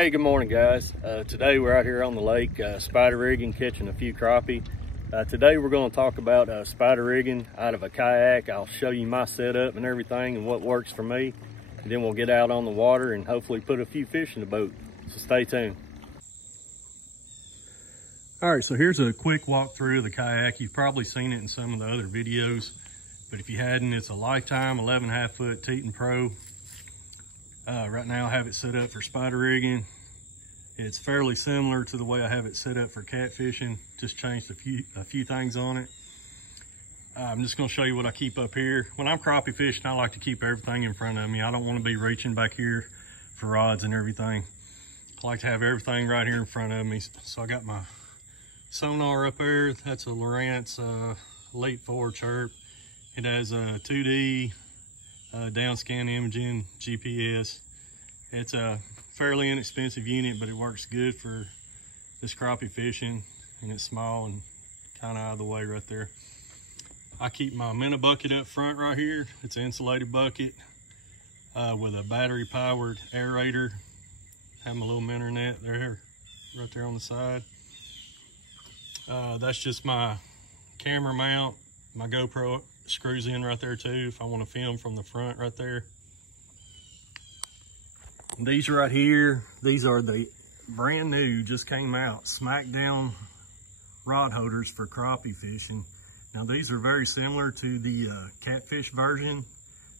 Hey, good morning guys. Today we're out here on the lake spider rigging, catching a few crappie. Today we're going to talk about spider rigging out of a kayak. I'll show you my setup and everything and what works for me. And then we'll get out on the water and hopefully put a few fish in the boat. So stay tuned. All right, so here's a quick walkthrough of the kayak. You've probably seen it in some of the other videos, but if you hadn't, it's a Lifetime 11.5 foot Teton Pro. Right now I have it set up for spider rigging. It's fairly similar to the way I have it set up for catfishing, just changed a few things on it. I'm just gonna show you what I keep up here. When I'm crappie fishing, I like to keep everything in front of me. I don't wanna be reaching back here for rods and everything. I like to have everything right here in front of me. So I got my Sonar up there. That's a Lowrance Elite 4 chirp. It has a 2D downscan imaging GPS. It's a fairly inexpensive unit, but it works good for this crappie fishing, and it's small and kind of out of the way right there. I keep my minnow bucket up front right here. It's an insulated bucket with a battery powered aerator. Have my little minnow net there, right there on the side. That's just my camera mount. My GoPro screws in right there too if I want to film from the front right there. And these right here, these are the brand new, just came out, Smackdown rod holders for crappie fishing. Now these are very similar to the catfish version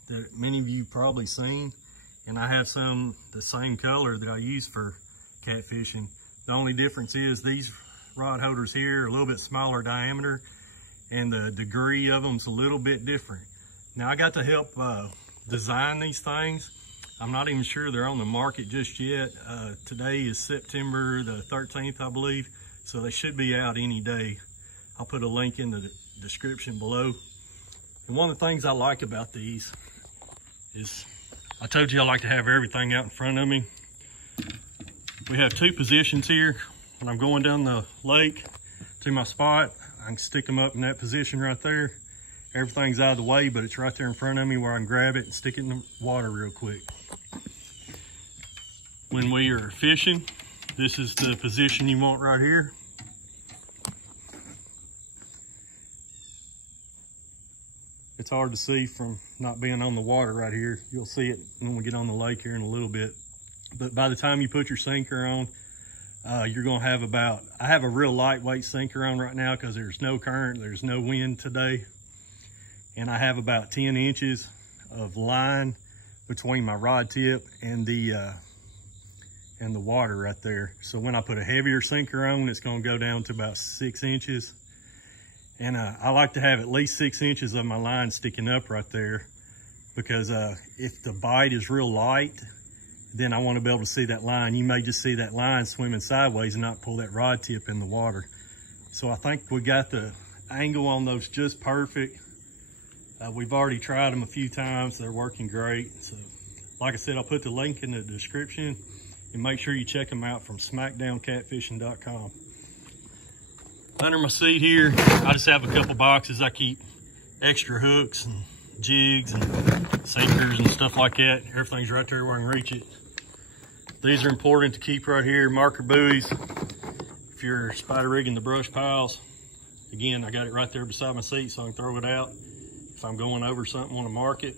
that many of you probably seen, and I have some the same color that I use for catfishing. The only difference is these rod holders here are a little bit smaller diameter, and the degree of them's a little bit different. Now I got to help design these things. I'm not even sure they're on the market just yet. Today is September the 13th, I believe, so they should be out any day. I'll put a link in the description below. And one of the things I like about these is, I told you I like to have everything out in front of me. We have two positions here. When I'm going down the lake to my spot, I can stick them up in that position right there. Everything's out of the way, but it's right there in front of me where I can grab it and stick it in the water real quick. When we are fishing, this is the position you want right here. It's hard to see from not being on the water right here. You'll see it when we get on the lake here in a little bit. But by the time you put your sinker on, you're gonna have about, I have a real lightweight sinker on right now because there's no current, there's no wind today. And I have about 10 inches of line between my rod tip and the water right there. So when I put a heavier sinker on, it's gonna go down to about 6 inches. And I like to have at least 6 inches of my line sticking up right there, because if the bite is real light, then I want to be able to see that line. You may just see that line swimming sideways and not pull that rod tip in the water. So I think we got the angle on those just perfect. We've already tried them a few times. They're working great. So like I said, I'll put the link in the description, and make sure you check them out from smackdowncatfishing.com. Under my seat here, I just have a couple boxes. I keep extra hooks and jigs and sinkers and stuff like that. Everything's right there where I can reach it. These are important to keep right here. Marker buoys, if you're spider rigging the brush piles. Again, I got it right there beside my seat so I can throw it out if I'm going over something, want to mark it.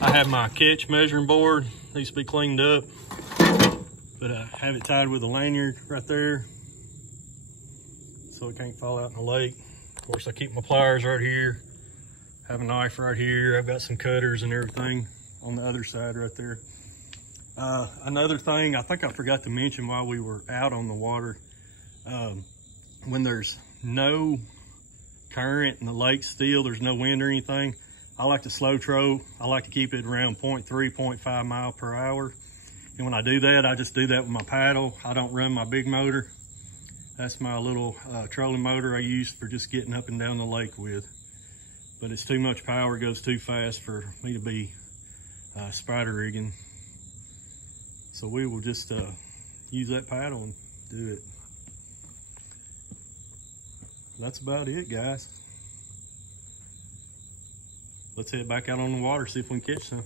I have my catch measuring board, needs to be cleaned up, but I have it tied with a lanyard right there so it can't fall out in the lake. Of course, I keep my pliers right here. Have a knife right here. I've got some cutters and everything on the other side right there. Another thing I think I forgot to mention while we were out on the water, when there's no current in the lake still, there's no wind or anything, I like to slow troll. I like to keep it around 0.3, 0.5 mile per hour. And when I do that, I just do that with my paddle. I don't run my big motor. That's my little trolling motor I use for just getting up and down the lake with. But it's too much power, it goes too fast for me to be spider rigging. So we will just use that paddle and do it. That's about it, guys. Let's head back out on the water, see if we can catch some.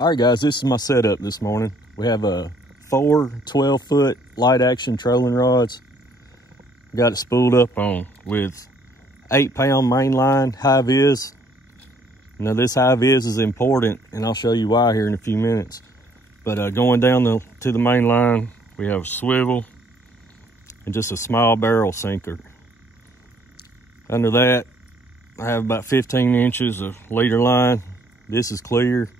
All right, guys, this is my setup this morning. We have a 4 12-foot light action trolling rods. Got it spooled up on with 8-pound mainline high vis. Now this high vis is important, and I'll show you why here in a few minutes. But going down to the main line, we have a swivel and just a small barrel sinker. Under that, I have about 15 inches of leader line. This is clear.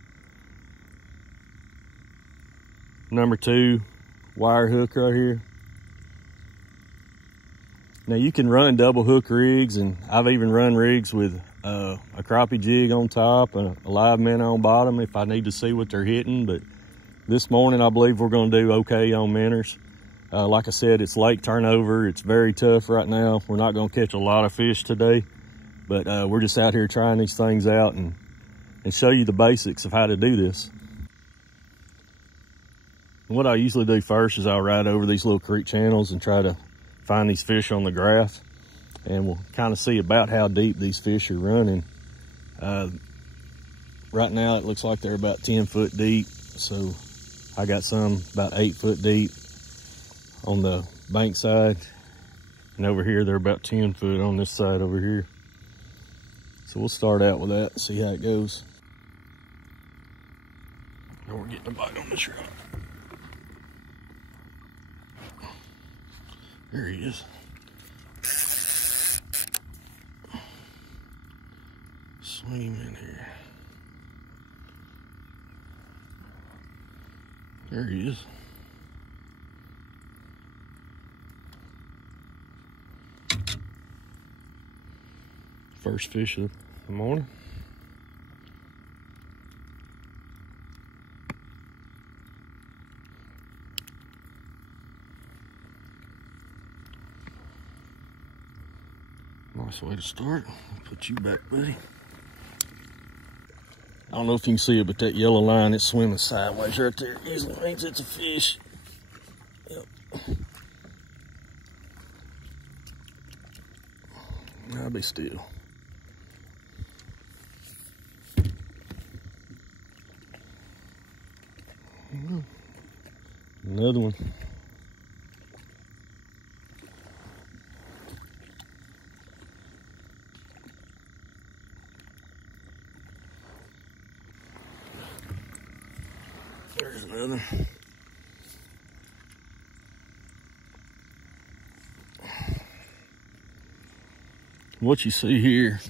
Number 2 wire hook right here. Now you can run double hook rigs, and I've even run rigs with a crappie jig on top and a live minnow on bottom if I need to see what they're hitting. But this morning I believe we're going to do okay on minnows. Like I said, it's lake turnover. It's very tough right now. We're not going to catch a lot of fish today, but we're just out here trying these things out and show you the basics of how to do this. What I usually do first is I'll ride over these little creek channels and try to find these fish on the graph, and we'll kind of see about how deep these fish are running. Right now it looks like they're about 10 foot deep, so I got some about 8 foot deep on the bank side, and over here they're about 10 foot on this side over here. So we'll start out with that and see how it goes. Now we're getting a bite on this rod. There he is. Swing him in here. There he is. First fish of the morning. Nice way to start. I'll put you back, buddy. I don't know if you can see it, but that yellow line is swimming sideways right there. Usually means it's a fish. Yep. I'll be still. Another one. There's another. What you see here,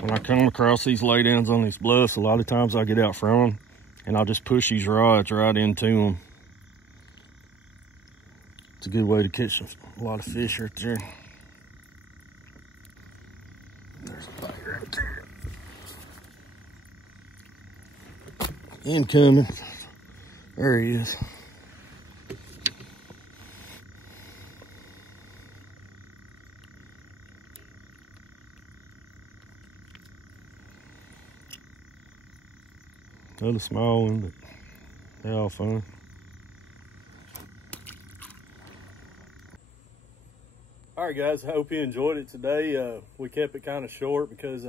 when I come across these laydowns on these bluffs, a lot of times I get out from them and I'll just push these rods right into them. It's a good way to catch a lot of fish right there. There's a bite right there. Incoming. There he is. Another small one, but they're all fun. All right, guys, I hope you enjoyed it today. We kept it kind of short because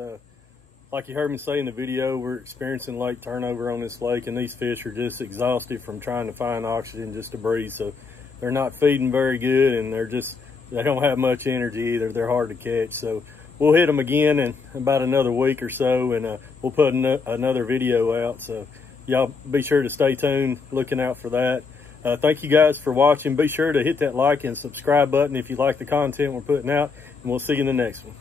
like you heard me say in the video, we're experiencing lake turnover on this lake, and these fish are just exhausted from trying to find oxygen just to breathe. So they're not feeding very good, and they don't have much energy either. They're hard to catch. So we'll hit them again in about another week or so, and we'll put another video out. So y'all be sure to stay tuned, looking out for that. Thank you guys for watching. Be sure to hit that like and subscribe button if you like the content we're putting out, and we'll see you in the next one.